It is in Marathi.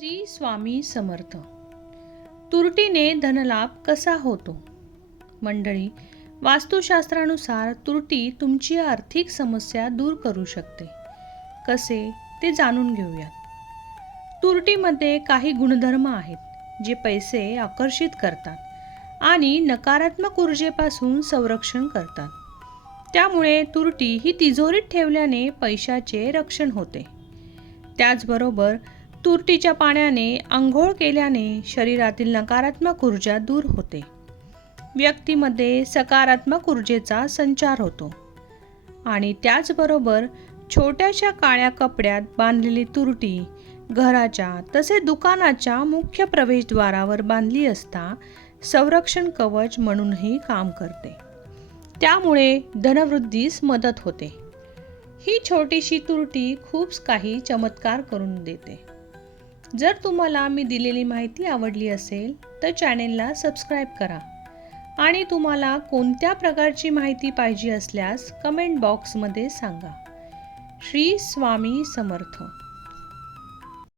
श्री स्वामी समर्थ. तुरटीने धनलाभ कसा होतो? मंडळी वास्तुशास्त्रानुसार तुरटी तुमची आर्थिक समस्या दूर करू शकते. कसे? ते जाणून घेऊयात. तुरटीमध्ये काही गुणधर्म आहेत जे पैसे आकर्षित करतात आणि नकारात्मक ऊर्जेपासून संरक्षण करतात. त्यामुळे तुरटी ही तिजोरीत ठेवल्याने पैशाचे रक्षण होते. त्याचबरोबर तुरटीच्या पाण्याने आंघोळ केल्याने शरीरातील नकारात्मक ऊर्जा दूर होते. व्यक्तीमध्ये सकारात्मक ऊर्जेचा संचार होतो. आणि त्याचबरोबर छोट्याशा काळ्या कपड्यात बांधलेली तुरटी घराच्या तसे दुकानाच्या मुख्य प्रवेशद्वारावर बांधली असता संरक्षण कवच म्हणूनही काम करते. त्यामुळे धनवृद्धीस मदत होते. ही छोटीशी तुरटी खूप काही चमत्कार करून देते. जर तुम्हाला मी दिलेली माहिती आवडली असेल तर चॅनेलला सबस्क्राईब करा. आणि तुम्हाला कोणत्या प्रकारची माहिती पाहिजे असल्यास कमेंट बॉक्समध्ये सांगा. श्री स्वामी समर्थ.